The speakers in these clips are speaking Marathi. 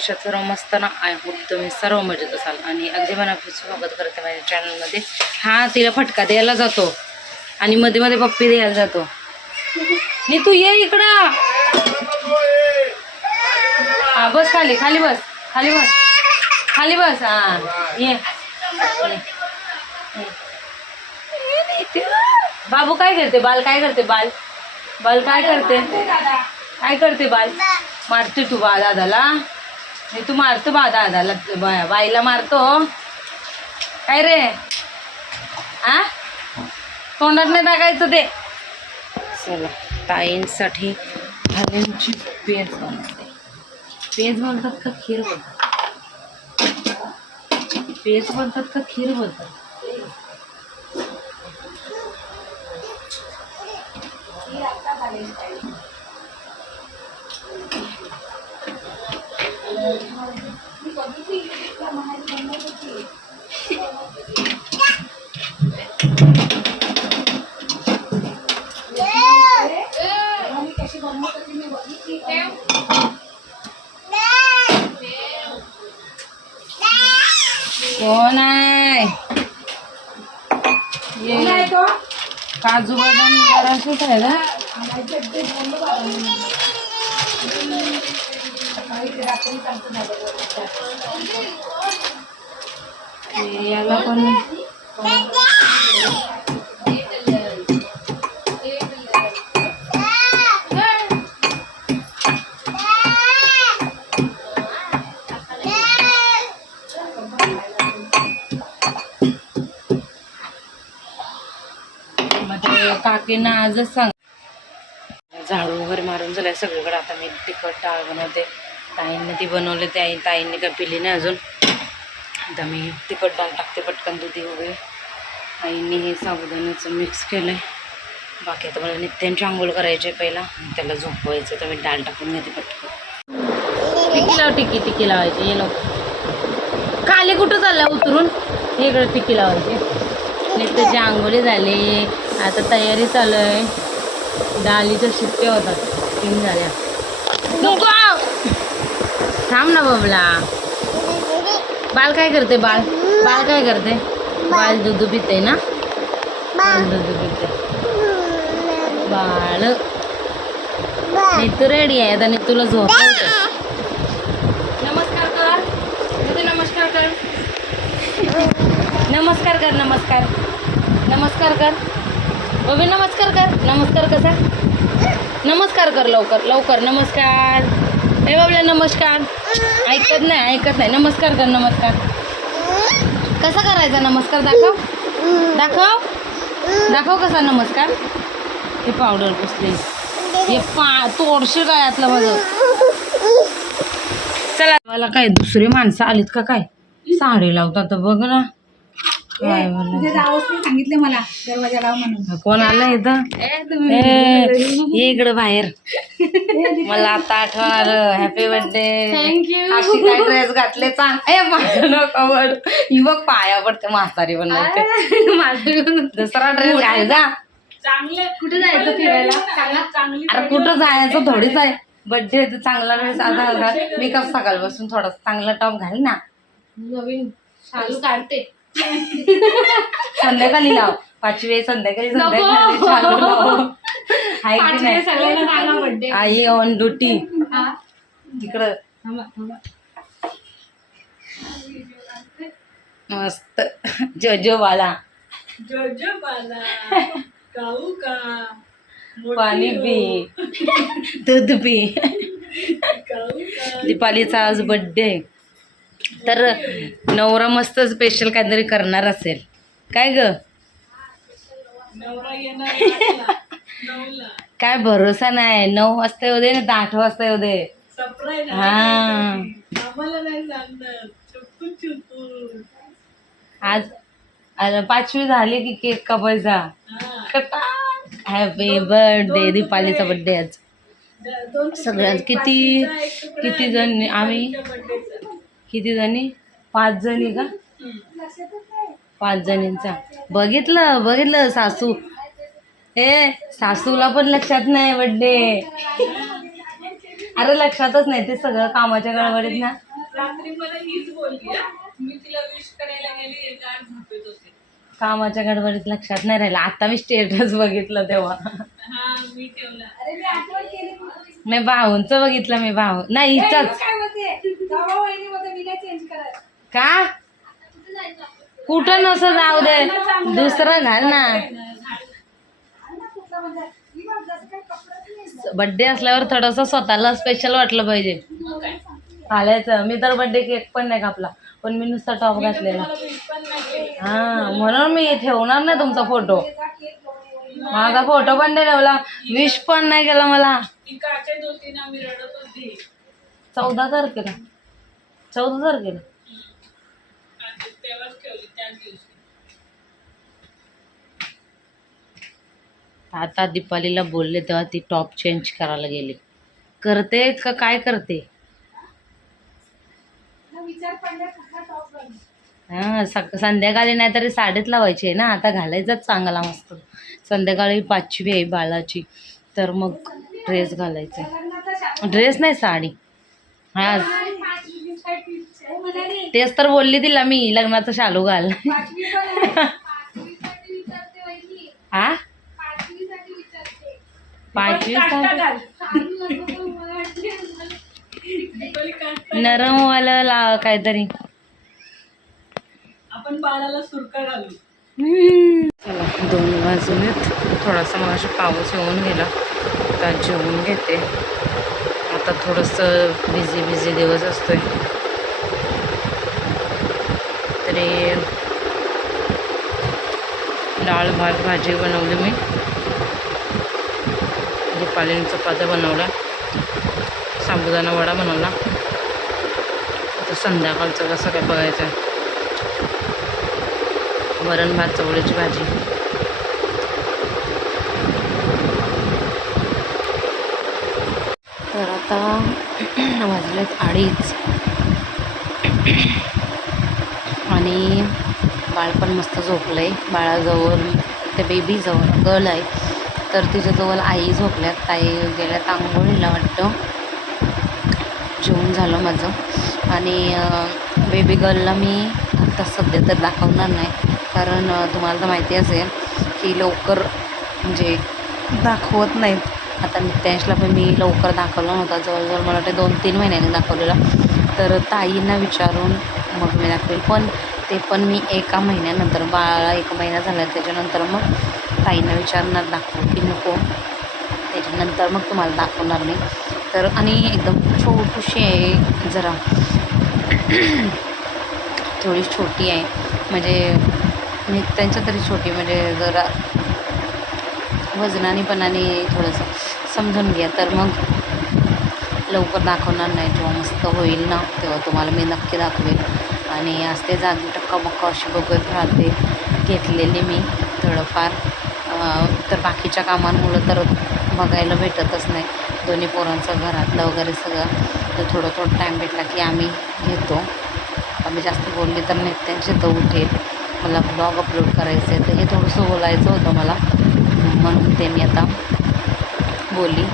कशात सर्व मस्त ना. आय होप तुम्ही सर्व मजेत असाल आणि अगदी मनापासून स्वागत करते माझ्या चॅनलमध्ये. हा तिला फटका द्यायला जातो आणि मध्ये मध्ये पप्पी द्यायला जातो. नी तू ये इकडं. हा बस खाली खाली बस खाली बस खाली बस. हा ये बाबू काय करते बाल काय करते बाल बाल काय करते बाल मारते तू बा दादाला. नाही तू मारतो बा दादाला बाईला मारतो काय रे. आ तोंडात नाही टाकायचं ते. चला ताईंसाठी भाज्यांची पेज बनवते. पेज बोलतात का खीर बोलतात. पेज बोलतात का खीर बोलतात. कोण आहे काजू बदाम जराशीच आहे ना. याला पण काकींना आजच सांग. झाडू वगैरे मारून झालंय सगळीकडे. आता मी तिखट डाळ बनवते. ताईंनी ती बनवले ते ताईंनी काय पिली नाही अजून. आता मी तिखट डाळ टाकते पटकन दुधी वगैरे. आईंनी हे साबुदाण्याचं मिक्स केलं आहे. बाकी आता मला नित्यांची आंघोळ करायची पहिला त्याला झोपवायचं. तर मी डाळ टाकून घेते पटकन. टिकी लावायची. ये नको खाली कुठं चाललं उतरून. इकडे टिकी लावायची. नित्याची आंघोळी झाली. आता तयारी चालू आहे. डालीच्या शिट्ट्या होतात 3 झाल्या. नको थांब ना बाबला. बाल काय करते बाल बाल काय करते बाल दूध पिते ना. दूध पिते बाळ. तू रेडी आहे आता. तुला झोपवते. नमस्कार कर तुझे. नमस्कार कर. नमस्कार कर. नमस्कार नमस्कार कर बबी. नमस्कार कर. नमस्कार कसा नमस्कार कर लवकर लवकर. नमस्कार हे बाबल्या. नमस्कार ऐकत नाही. नमस्कार कर. नमस्कार कसा करायचा नमस्कार. दाखव कसा नमस्कार. हे पावडर पुसले. हे तोडशे काय यातलं माझं. चला मला काय दुसरे माणसं आलीत का काय साडी लावतात बघ ना. काय सांगितले मला दरवाजा लाव म्हणून. कोण आलं इथं. इकडं बाहेर. मला आता आठवण आलं. Happy birthday. थँक्यू. अशी काय ड्रेस घातले चांगलं. ही बघ पाया पडते म्हातारी बनवते. दुसरा ड्रेस घालायचा. चांगलं कुठे जायचं फिरायला. चांगली अरे कुठं जायचं थोडीच आहे. बर्थडे चांगला ड्रेस आता घाल. मी कसं सकाळपासून थोडा चांगला टॉप घाल ना. नवीन शालू काढते. संध्याकाळी लाव. 5वी संध्याकाळी चालू लाव. आई ऑन ड्युटी तिकडं. मस्त जोजो वाला गाऊ का पाणी पी दूध पी. दीपालीचा आज बर्थडे तर नवरा मस्त स्पेशल काहीतरी करणार असेल काय ग. काय भरोसा नाही. 9 वाजता येऊ दे ना 8 वाजता येऊ दे. हा आज 5वी झाली की केक कापायचा. Happy birthday. दीपालीचा बर्थडे आज. सगळ्यात किती जण आम्ही किती जणी 5 जणी का 5 जणींचा. बघितलं सासू. सासूला पण लक्षात नाही बर्थडे. अरे लक्षातच नाही. ते सगळं कामाच्या गडबडीत ना रात्री मला हीच बोलली मी तिला विश करायला गेली गाड झोपेत होते. कामाच्या गडबडीत लक्षात नाही राहिलं. आता मी स्टेटस बघितलं तेव्हा हा मी ठेवला. अरे मी आठवण केली. नाही भाऊंचं बघितलं मी. भाऊ नाही इथंच का कुठं नसं जाऊ दे दुसरं घाल ना. बड्डे असल्यावर थोडंसं स्वतःला स्पेशल वाटलं पाहिजे. आल्याचं मी तर बड्डे केक पण नाही कापला पण मी नुसता टॉप घातलेला. हा म्हणून मी ठेवणार नाही तुमचा फोटो. माझा फोटो पण नाही ठेवला. विश पण नाही केला मला. 14 तारखेला आता दीपालीला बोलले तेव्हा ती टॉप चेंज करायला गेली. करते का काय करते. हा संध्याकाळी नाही तरी साडीच लावायची आहे ना. आता घालायचाच चांगला मस्त. संध्याकाळी 5वी आहे बाळाची तर मग ड्रेस घालायचा. ड्रेस नाही साडी. हा तेच तर बोलली तिला मी लग्नाचं शालू घाल. हा 5वी नरम वाला ला काहीतरी आपण बाळाला सुरका घालू. चला 2 वाजून थोडासा मग पाऊस येऊन गेला. आता जेवून घेते. आता थोडंसं बिझी दिवस असतोय तरी डाळ भात भाजी बनवली मी. दीपालीने चपात्या बनवल्या. साबुदाणा वडा बनवला. आता संध्याकाळचं कसं काय बघायचं आहे. वरण भात चवळीची भाजी. तर आता वाजलेत 2:30 आणि बाळ पण मस्त झोपलं आहे. बाळाजवळ त्या बेबीजवळ गर्ल आहे तर तिच्याजवळ आई झोपल्यात. ताई गेल्यात आंघोळीला वाटतं. जेवून झालं माझं आणि बेबी गर्लला मी आता सध्या तर दाखवणार नाही कारण तुम्हाला तर माहिती असेल की लवकर म्हणजे दाखवत नाहीत. आता नित्यांशला पण मी लवकर दाखवलं नव्हता. जवळजवळ मला वाटतं 2-3 महिन्यांनी दाखवलेला. तर ताईंना विचारून मग मी दाखवेल. पण ते पण मी 1 महिन्यानंतर बाळाला 1 महिना झाला त्याच्यानंतर मग ताईंना विचारणार दाखवू की नको. त्याच्यानंतर मग तुम्हाला दाखवणार मी. तर आणि एकदम छोटीशी आहे जरा थोडी छोटी आहे म्हणजे नित्यांच्या तरी छोटी म्हणजे जरा वजनाने पण आणि थोडंसं समजून घ्या. तर मग लवकर दाखवणार नाही. जेव्हा मस्त होईल ना तेव्हा तुम्हाला मी नक्की दाखवेल. आणि असते जागी टक्काबक्का अशी बघत राहते. घेतलेली मी थोडंफार तर बाकीच्या कामांमुळं तर बघायला भेटतच नाही. दोन्ही पोरांचं घरातलं वगैरे सगळं तर थोडं टाईम भेटला की आम्ही घेतो. आता मी जास्त बोलली तर नित्यांशी तर उठेल. मला ब्लॉग अपलोड करायचं आहे तर हे थोडंसं बोलायचं होतं मला म्हणून ते मी आता बोलली.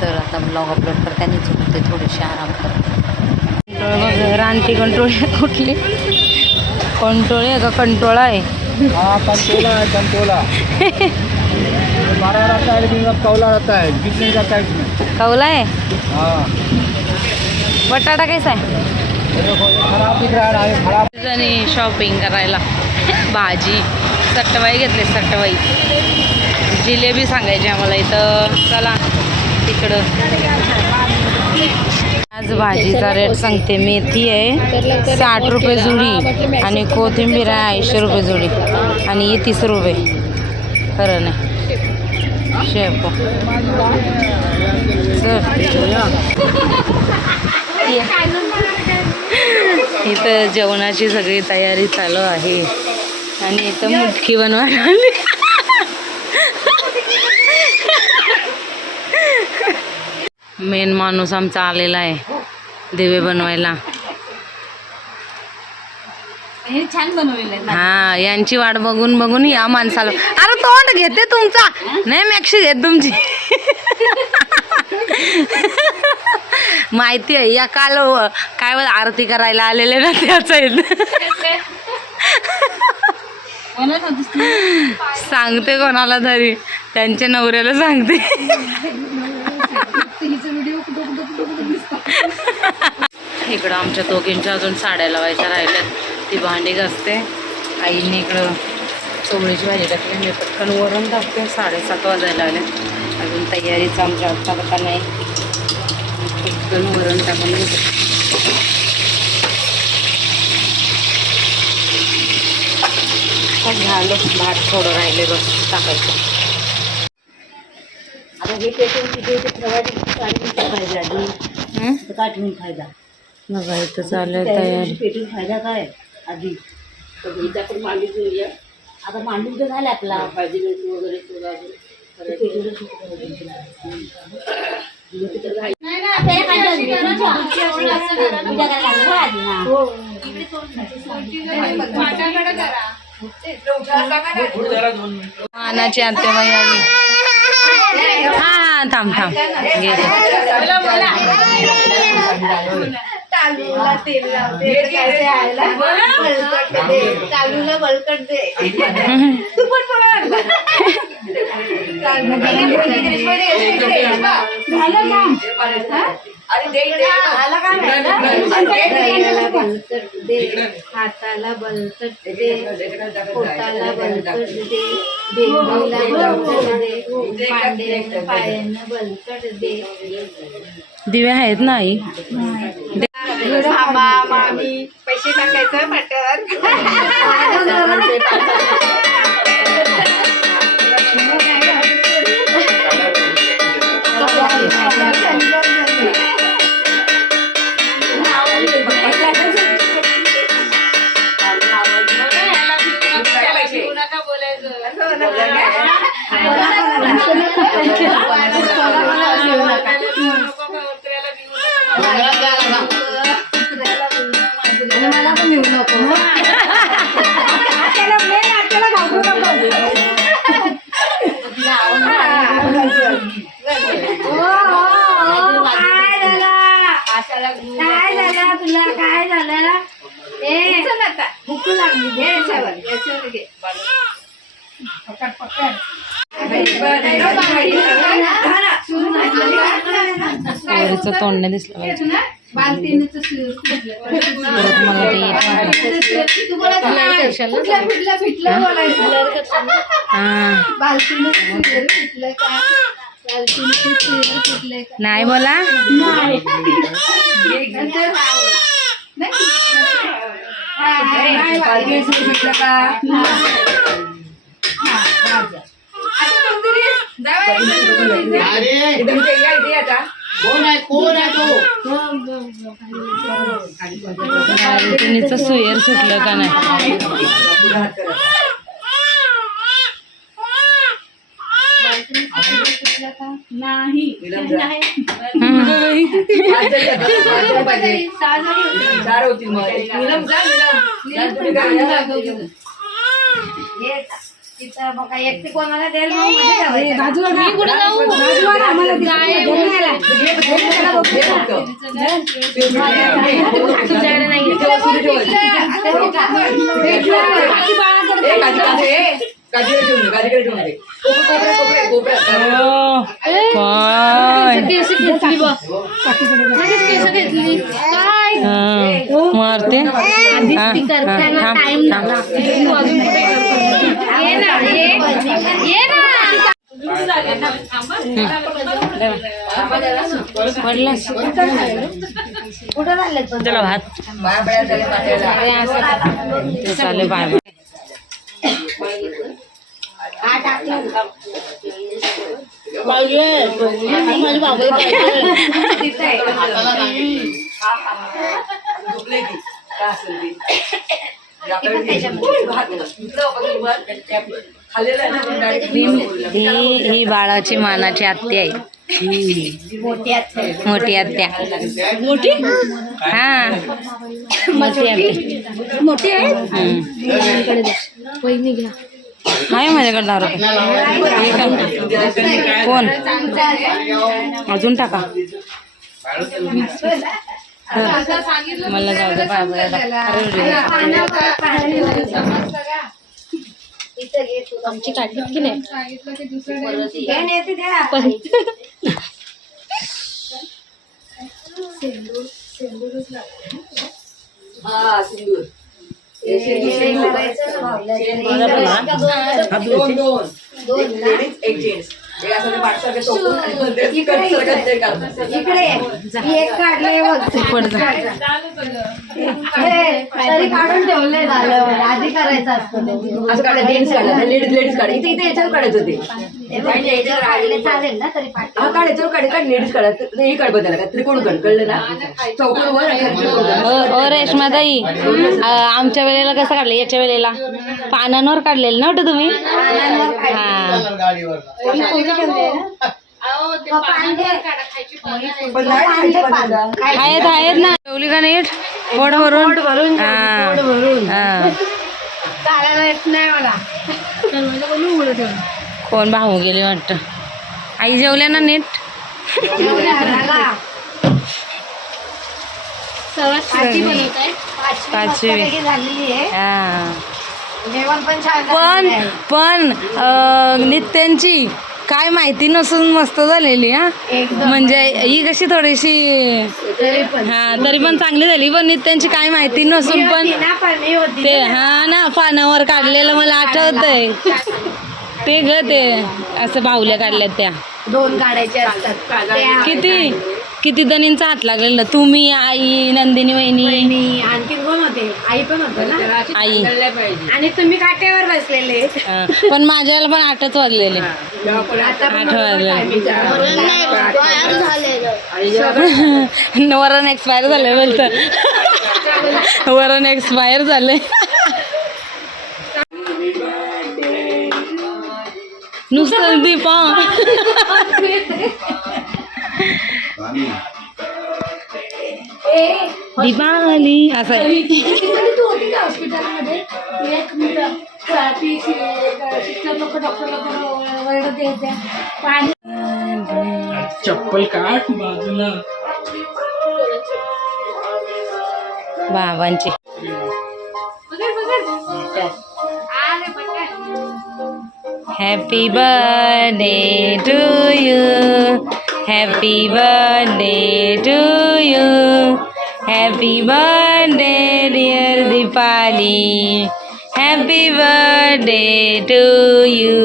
तर आता ब्लॉग अपलोड करते आणि झोपते थोडीशी आराम करते. रानटी कंट्रोल कुठली कंट्रोल आहे का कंट्रोला आहे. हाँ कंटोला है कंटोला. 12 रहता है लेकिन कौला रहता है. बीच नहीं रहता है इसमें. कौला है. हाँ बटाटा कैसा आहे. देखो ये खराब दिख रहा है ये खराब. आणि शॉपिंग करायला भाजी सट्टवाई घेतली. सट्टवाई जिलेबी सांगायची आम्हाला इथं. चला तिकडं. आज भाजीचा रेट सांगते. मेथी आहे 60 रुपये जुडी आणि कोथिंबीर आहे 80 रुपये जुडी आणि ही 30 रुपये. खरं नाही शेप इथं जेवणाची सगळी तयारी चालू आहे आणि इथं मुटकी बनवायला आली. मेन माणूस आमचा आलेला आहे दिवे बनवायला. छान बनवलेलं आहे. हा यांची वाट बघून या माणसाला. अरे तोंड घेते तुमचा नाही मॅक्सी घेत तुमची. माहिती आहे या काल काय बोल आरती करायला आलेले ना त्याच सांगते कोणाला तरी त्यांच्या नवऱ्याला सांगते. इकडं आमच्या दोघींच्या अजून साड्या लावायच्या राहिल्यात, ती भांडी घासते. आईने इकडं चवळीची भाजी टाकली, मी पटकन वरण टाकते. 7:30 वाजायला आले, अजून तयारीच आमच्या आता नाही. पटकन वरण टाकून घेते. झालं, भात थोडं राहिले बस टाकायचं. आता हे पेटून तिथे ठेवायचं पाहिजे आधी काय ठेवून फायदा बघा इथं चालू तयारी. पेटून फायदा काय आधी आपण मांडून घेऊया. आता मांडून तर झालं आपला भाजी वगैरे मानाची आत्याबाई आली. हा थांब थांब तांदूळला तेल लावते, तांदूळला बळकट दे. तू पण हाताला बळकट दे, पोटाला बळकट दे, बेंबीला बळकट दे, पांड्याला पायानं बळकट दे. दिवे आहेत ना आई? मामी पैसे टाकायचं पाट्यावर. मला पण मिळू नको. काय झालं तुला? काय झालं? भूक लागली घे याच्यावर घे. पोरीचं तोंड नाही दिसलं पाहिजे. परत मला नाही बोला. तिचं सुयर सुटलं का नाही? एकटी कोणाला द्यायला मारते चला भात ते चाले बाय ही बाळाची मानाची आत्या आहे. मोठी आत्या. मोठी हा मोठी आत्या. मोठी आहे. आहे माझ्याकडे 10 रुपये. कोण अजून टाका. मला जाऊ दे आमची काढली की नाही हा सिंदूर एक जेंट्स इकडे एक काढले तरी काढून ठेवले झालं आधी करायचं असतं असं काढा जेंट्स काढा लेडीज काढा इथे इथे याच्यावर काढायचं होते चालेल ना तरी हा काढायचं काढ लेडीज काढा हे काढ बघायला का त्रिकोण काढ कळलं ना चौकोन वर ओ रेश्माताई आमच्या वेळेला कसं काढलं याच्या वेळेला पानांवर काढलेलं नव्हतं तुम्ही आहेत ना ठेवली का नीट पोट भरून कोण भाऊ गेली वाटतं. आई जेवल्या ना नीट. पाचवी पण नित्यांची काय माहिती नसून मस्त झालेली हा. म्हणजे ही कशी थोडीशी हा तरी पण चांगली झाली. पण नित्यांची काय माहिती नसून पण ते हा ना पानावर काढलेलं मला आठवतंय ते ग ते असं बाहुल्या काढल्यात त्या 2 काढायचे असतात. किती जणींचा हात लागलेला. तुम्ही आई नंदिनी वहिनी आणखी कोण होते आई पण होते ना आई आणि तुम्ही काट्यावर बसलेले पण माझ्याला पण 8च वाजलेले 8 वाजले. वरण एक्सपायर झाले बोलत वरण एक्सपायर झाले. नुसतं दीपा दीपावली असं तू होती का हॉस्पिटलमध्ये एक सिस्टर लोक डॉक्टर लोक ओरडत यायच्या पाणी चप्पल काट बाजूला. बाबांची happy birthday to you happy birthday to you happy birthday dear Deepali happy birthday to you.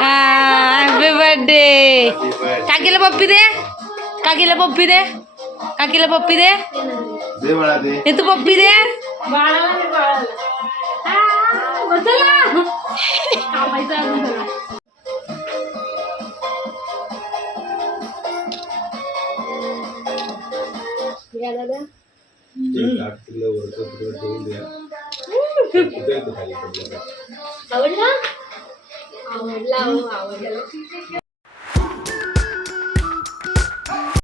Happy birthday. काकीला पप्पी दे काकीला पप्पी दे काकीला पप्पी दे दे तू पप्पी दे. आवडला